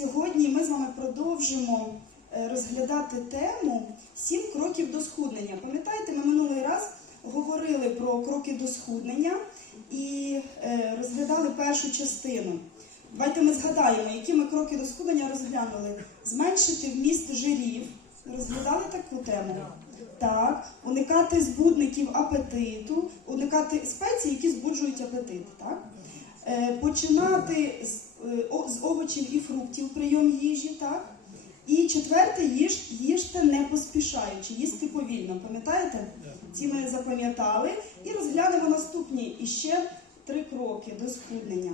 Сьогодні ми з вами продовжимо е, розглядати тему сім кроків до схуднення. Пам'ятаєте, ми минулий раз говорили про кроки до схуднення і е, розглядали першу частину. Давайте ми згадаємо, які ми кроки до схуднення розглянули. Зменшити вміст жирів. Розглядали таку тему? Так, уникати збудників апетиту, уникати спецій, які збуджують апетит. Так? Е, починати з, з овочів і фруктів прийом їжі, так? І четверте, їж, їжте не поспішаючи, їсти повільно. Пам'ятаєте? Ці ми запам'ятали. І розглянемо наступні іще три кроки до схуднення.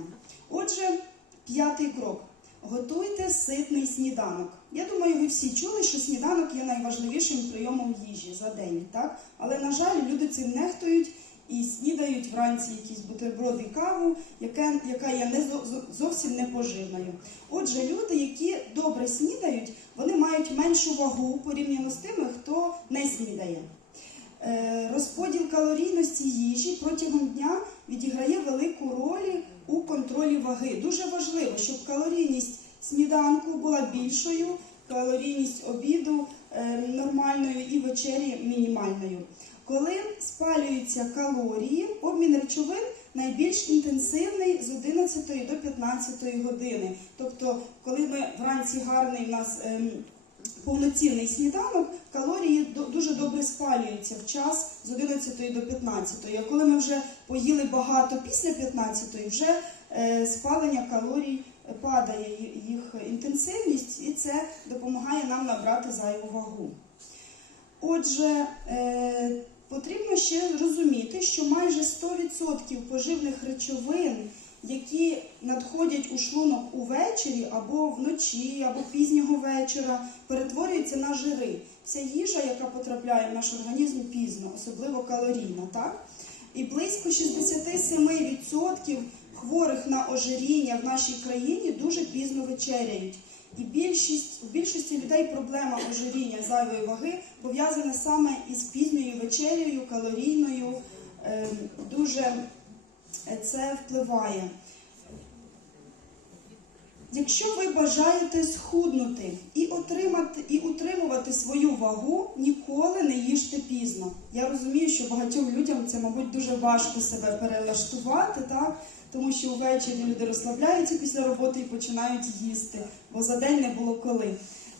Отже, п'ятий крок. Готуйте ситний сніданок. Я думаю, ви всі чули, що сніданок є найважливішим прийомом їжі за день, так? Але, на жаль, люди цим нехтують вранці якісь бутерброди і каву, яке, яка є не зо- зо- зовсім не поживною. Отже, люди, які добре снідають, вони мають меншу вагу порівняно з тими, хто не снідає. Е, Розподіл калорійності їжі протягом дня відіграє велику роль у контролі ваги. Дуже важливо, щоб калорійність сніданку була більшою, калорійність обіду е, нормальною і вечері мінімальною. Коли спалюються калорії, обмін речовин найбільш інтенсивний з 11 до 15 години. Тобто, коли ми вранці гарний в нас ем, повноцінний сніданок, калорії дуже добре спалюються в час з 11 до 15. А коли ми вже поїли багато після 15, вже е, спалення калорій падає їх інтенсивність, і це допомагає нам набрати зайву вагу. Отже, е, потрібно ще розуміти, що майже 100% поживних речовин, які надходять у шлунок увечері або вночі, або пізнього вечора, перетворюються на жири. Вся їжа, яка потрапляє в наш організм пізно, особливо калорійна, так? І близько 67% хворих на ожиріння в нашій країні дуже пізно вечеряють. І більшість, у більшості людей проблема ожиріння зайвої ваги пов'язана саме із пізньою вечерею, калорійною. Е, дуже е, це впливає. Якщо ви бажаєте схуднути і отримати і утримувати свою вагу, ніколи не їжте пізно. Я розумію, що багатьом людям це, мабуть, дуже важко себе перелаштувати, так? тому що ввечері люди розслабляються після роботи і починають їсти, бо за день не було коли.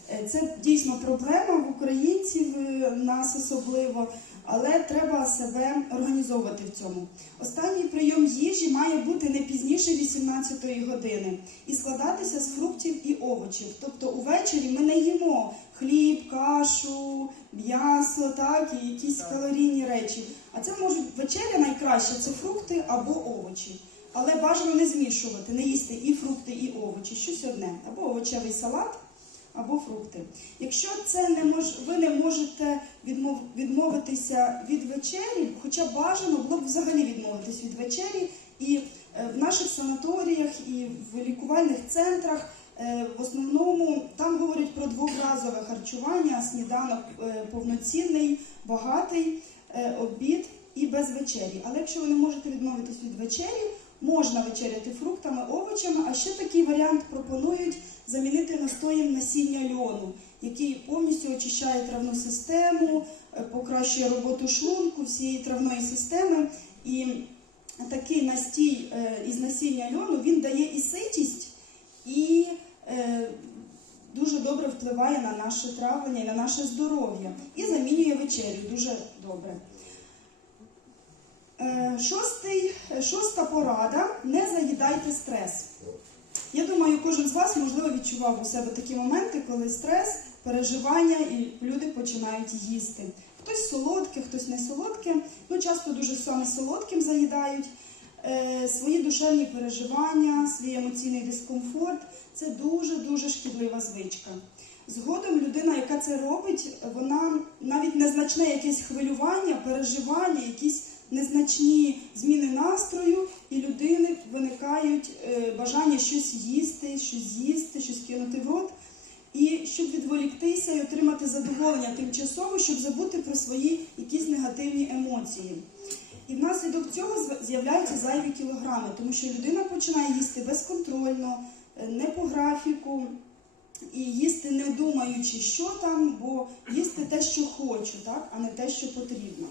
Е, Це дійсно проблема в українців, е, нас особливо, але треба себе організовувати в цьому. Останній прийом їжі має бути не пізніше 18 години і складатися з фруктів і овочів. Тобто увечері ми не їмо хліб, кашу, м'ясо, так і якісь калорійні речі. А це можуть вечеря найкраще це фрукти або овочі. Але бажано не змішувати, не їсти і фрукти, і овочі, щось одне, або овочевий салат, або фрукти. Якщо це не мож, ви не можете відмов, відмовитися від вечері, хоча бажано було б взагалі відмовитись від вечері, і е, в наших санаторіях, і в лікувальних центрах е, в основному там говорять про двохразове харчування, сніданок е, повноцінний, багатий, обід і без вечері. Але якщо ви не можете відмовитись від вечері, можна вечеряти фруктами, овочами, а ще такий варіант пропонують замінити настоєм насіння льону, який повністю очищає травну систему, е, покращує роботу шлунку, всієї травної системи. І такий настій е, із насіння льону він дає і ситість, і е, дуже добре впливає на наше травлення на наше здоров'я. І замінює вечерю дуже добре. Шостий, шоста порада не заїдайте стрес. Я думаю, кожен з вас можливо відчував у себе такі моменти, коли стрес, переживання і люди починають їсти. Хтось солодке, хтось не солодке, ну часто дуже саме солодким заїдають. Е, свої душевні переживання, свій емоційний дискомфорт це дуже-дуже шкідлива звичка. Згодом людина, яка це робить, вона навіть незначне якесь хвилювання, переживання, якісь незначні зміни настрою, і людини виникають е, бажання щось їсти, щось з'їсти, щось кинути в рот. І щоб відволіктися і отримати задоволення тимчасово, щоб забути про свої якісь негативні емоції. І внаслідок цього з'являються зайві кілограми, тому що людина починає їсти безконтрольно, е, не по графіку, і їсти не думаючи, що там, бо їсти те, що хочу, так, а не те, що потрібно.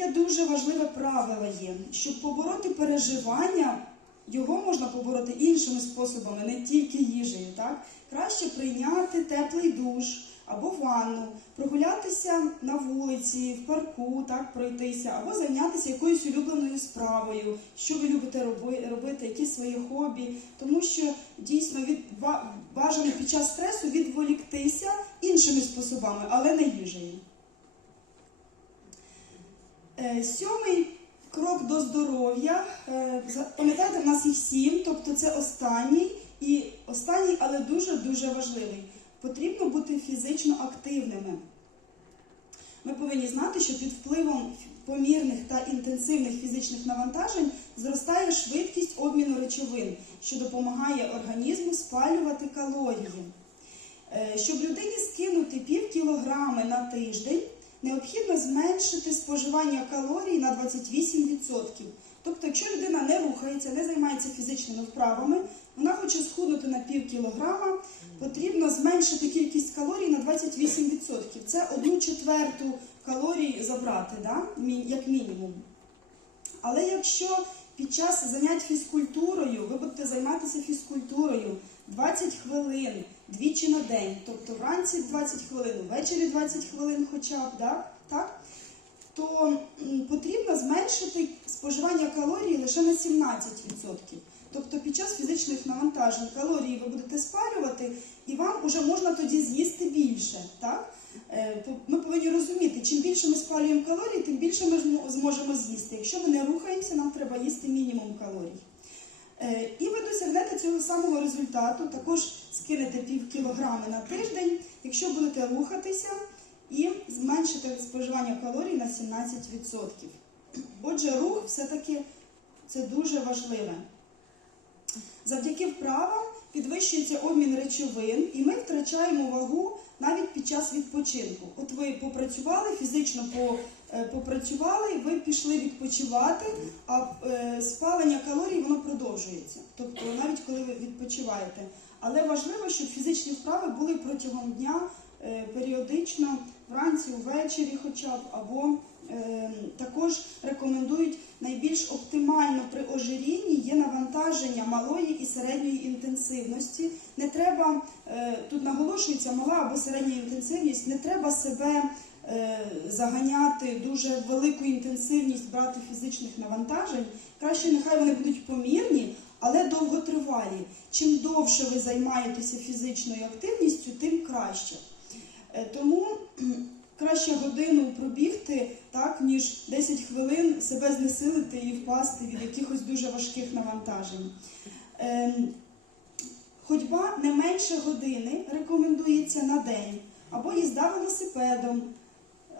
Таке дуже важливе правило є, щоб побороти переживання, його можна побороти іншими способами, не тільки їжею. Так? Краще прийняти теплий душ або ванну, прогулятися на вулиці, в парку, так, пройтися, або зайнятися якоюсь улюбленою справою, що ви любите робити, якісь свої хобі, тому що дійсно від, бажано під час стресу відволіктися іншими способами, але не їжею. Е, Сьомий крок до здоров'я. Е, Пам'ятаєте, в нас їх сім, тобто це останній і останній, але дуже-дуже важливий. Потрібно бути фізично активними. Ми повинні знати, що під впливом помірних та інтенсивних фізичних навантажень зростає швидкість обміну речовин, що допомагає організму спалювати калорії. Е, Щоб людині скинути пів кілограми на тиждень, необхідно зменшити споживання калорій на 28%. Тобто, якщо людина не рухається, не займається фізичними вправами, вона хоче схуднути на пів кілограма, потрібно зменшити кількість калорій на 28%. Це одну четверту калорій забрати, да? як мінімум. Але якщо під час занять фізкультурою ви будете займатися фізкультурою 20 хвилин двічі на день, тобто вранці 20 хвилин, ввечері 20 хвилин хоча б, да? так? то потрібно зменшити споживання калорій лише на 17%. Тобто під час фізичних навантажень калорії ви будете спалювати, і вам вже можна тоді з'їсти більше. Так? Е, Ми повинні розуміти, чим більше ми спалюємо калорій, тим більше ми зможемо з'їсти. Якщо ми не рухаємося, нам треба їсти мінімум калорій. Е, І ви досягнете цього самого результату, також скинете пів кілограми на тиждень, якщо будете рухатися і зменшите споживання калорій на 17%. Отже, рух все-таки це дуже важливе. Завдяки вправам підвищується обмін речовин, і ми втрачаємо вагу навіть під час відпочинку. От ви попрацювали, фізично по, попрацювали, ви пішли відпочивати, а е, спалення калорій воно продовжується. Тобто навіть коли ви відпочиваєте. Але важливо, щоб фізичні вправи були протягом дня е, періодично, вранці, ввечері, хоча б, або е, також рекомендують найбільш оптимально при ожирінні є навантаження малої і середньої інтенсивності. Не треба е, тут наголошується мала або середня інтенсивність, не треба себе е, заганяти дуже велику інтенсивність брати фізичних навантажень. Краще нехай вони будуть помірні, але довготривалі. Чим довше ви займаєтеся фізичною активністю, тим краще. Е, Тому краще годину пробігти, так, ніж 10 хвилин себе знесилити і впасти від якихось дуже важких навантажень. Ем, Ходьба не менше години рекомендується на день, або їзда велосипедом,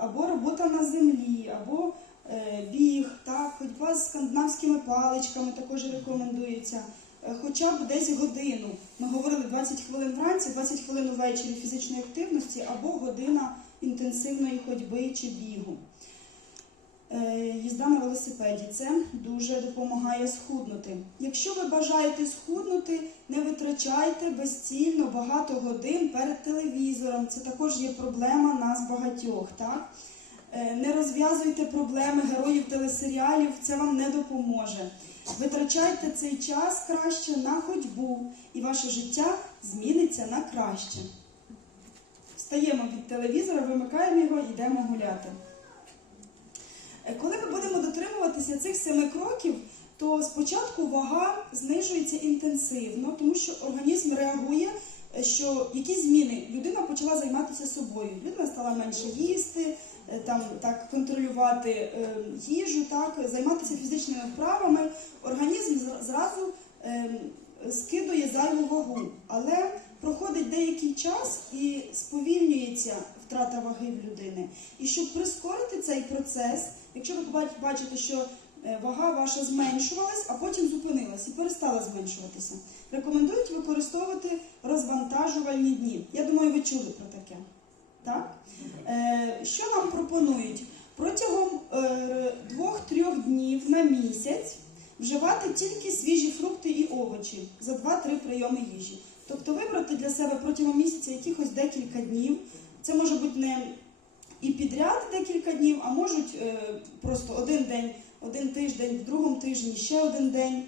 або робота на землі, або е, біг, так, ходьба з скандинавськими паличками також рекомендується. Е, Хоча б десь годину. Ми говорили 20 хвилин вранці, 20 хвилин увечері фізичної активності або година інтенсивної ходьби чи бігу. Е, Їзда на велосипеді це дуже допомагає схуднути. Якщо ви бажаєте схуднути, не витрачайте безцільно багато годин перед телевізором. Це також є проблема нас багатьох. Так? Е, Не розв'язуйте проблеми героїв телесеріалів, це вам не допоможе. Витрачайте цей час краще на ходьбу, і ваше життя зміниться на краще. Встаємо від телевізора, вимикаємо його і йдемо гуляти. Е, Коли ми будемо дотримуватися цих семи кроків, то спочатку вага знижується інтенсивно, тому що організм реагує, е, що якісь зміни людина почала займатися собою. Людина стала менше їсти, е, там так контролювати їжу, так займатися фізичними вправами. Організм зразу е, скидує зайву вагу, але проходить деякий час і сповільнюється втрата ваги в людини. І щоб прискорити цей процес, якщо ви бачите, що е, вага ваша зменшувалась, а потім зупинилась і перестала зменшуватися, рекомендують використовувати розвантажувальні дні. Я думаю, ви чули про таке. Так? Е, що нам пропонують? Протягом е, двох-трьох днів на місяць вживати тільки свіжі фрукти і овочі за 2-3 прийоми їжі. Тобто вибрати для себе протягом місяця якихось декілька днів. Це може бути не і підряд декілька днів, а можуть е, просто один день, один тиждень, в другому тижні ще один день.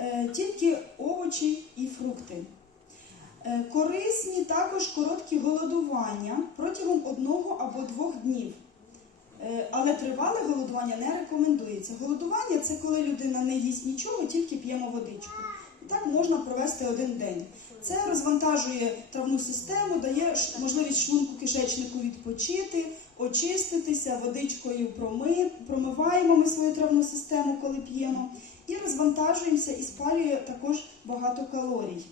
Е, тільки овочі і фрукти. Е, Корисні також короткі голодування протягом одного або двох днів. Але тривале голодування не рекомендується. Голодування це коли людина не їсть нічого, тільки п'ємо водичку. І так можна провести один день. Це розвантажує травну систему, дає можливість шлунку кишечнику відпочити, очиститися, водичкою проми, промиваємо ми свою травну систему, коли п'ємо, і розвантажуємося і спалює також багато калорій.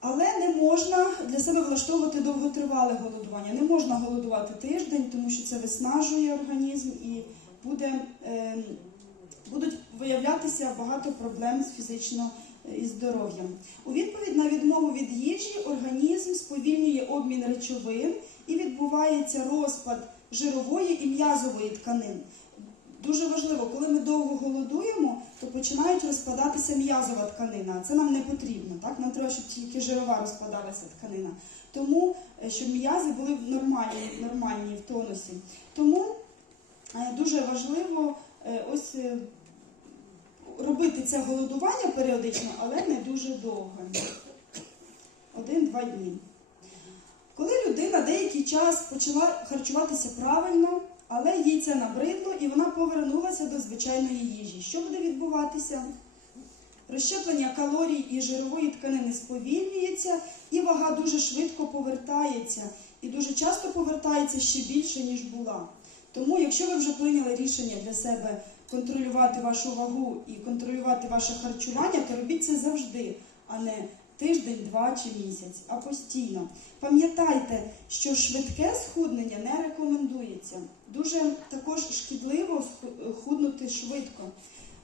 Але не можна для себе влаштовувати довготривале голодування. Не можна голодувати тиждень, тому що це виснажує організм і буде, е, будуть виявлятися багато проблем з фізично е, і здоров'ям. У відповідь на відмову від їжі організм сповільнює обмін речовин і відбувається розпад жирової і м'язової тканин. Дуже важливо, коли ми довго голодуємо, то починають розпадатися м'язова тканина. Це нам не потрібно. Так? Нам треба, щоб тільки жирова розпадалася тканина. Тому, е, щоб м'язи були нормальні, нормальні в тонусі. Тому е, дуже важливо е, ось робити це голодування періодично, але не дуже довго. Один-два дні. Коли людина деякий час почала харчуватися правильно, але їй це набридло і вона повернулася до звичайної їжі. Що буде відбуватися? Розщеплення калорій і жирової тканини сповільнюється, і вага дуже швидко повертається, і дуже часто повертається ще більше, ніж була. Тому, якщо ви вже прийняли рішення для себе контролювати вашу вагу і контролювати ваше харчування, то робіть це завжди, а не тиждень, два чи місяць, а постійно. Пам'ятайте, що швидке схуднення не рекомендується. Дуже також шкідливо худнути швидко.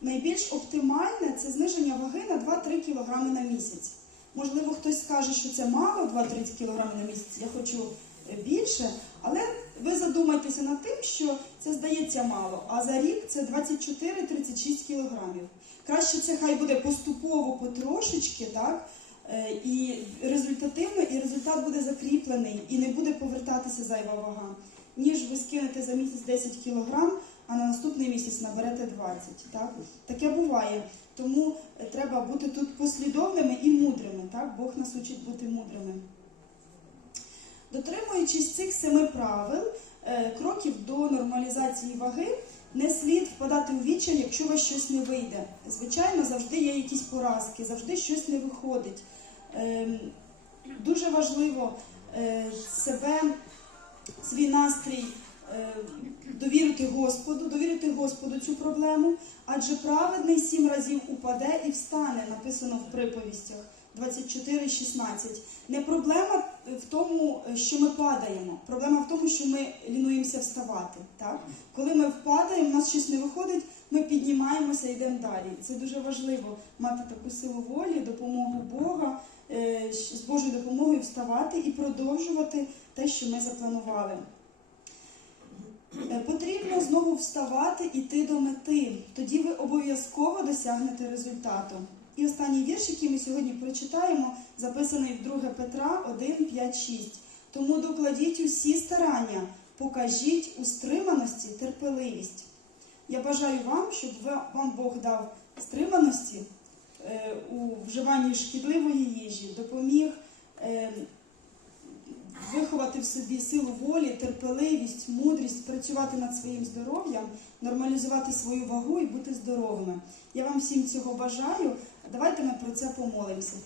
Найбільш оптимальне це зниження ваги на 2-3 кг на місяць. Можливо, хтось скаже, що це мало 2-3 кг на місяць, я хочу більше, але ви задумайтеся над тим, що це здається мало, а за рік це 24-36 кг. Краще це хай буде поступово потрошечки, так? Е, І результативно, і результат буде закріплений, і не буде повертатися зайва вага. Ніж ви скинете за місяць 10 кг, а на наступний місяць наберете 20. Так? Таке буває. Тому е, треба бути тут послідовними і мудрими. Так? Бог нас учить бути мудрими. Дотримуючись цих семи правил, е, кроків до нормалізації ваги, не слід впадати у відчай, якщо у вас щось не вийде. Звичайно, завжди є якісь поразки, завжди щось не виходить. Ем, Дуже важливо е, себе, свій настрій е, довірити Господу, довірити Господу цю проблему, адже праведний сім разів упаде і встане, написано в приповістях 24.16. Не проблема в тому, що ми падаємо. Проблема в тому, що ми лінуємося вставати. Так? Коли ми впадаємо, у нас щось не виходить, ми піднімаємося і йдемо далі. Це дуже важливо мати таку силу волі, допомогу Бога, е, з Божою допомогою вставати і продовжувати те, що ми запланували. Е, Потрібно знову вставати, іти до мети. Тоді ви обов'язково досягнете результату. І останній вірш, який ми сьогодні прочитаємо, записаний в 2 Петра 1, 5, 6. Тому докладіть усі старання, покажіть у стриманості терпеливість. Я бажаю вам, щоб вам Бог дав стриманості е, у вживанні шкідливої їжі, допоміг е, виховати в собі силу волі, терпеливість, мудрість, працювати над своїм здоров'ям, нормалізувати свою вагу і бути здоровими. Я вам всім цього бажаю. Давайте ми про це помолимося.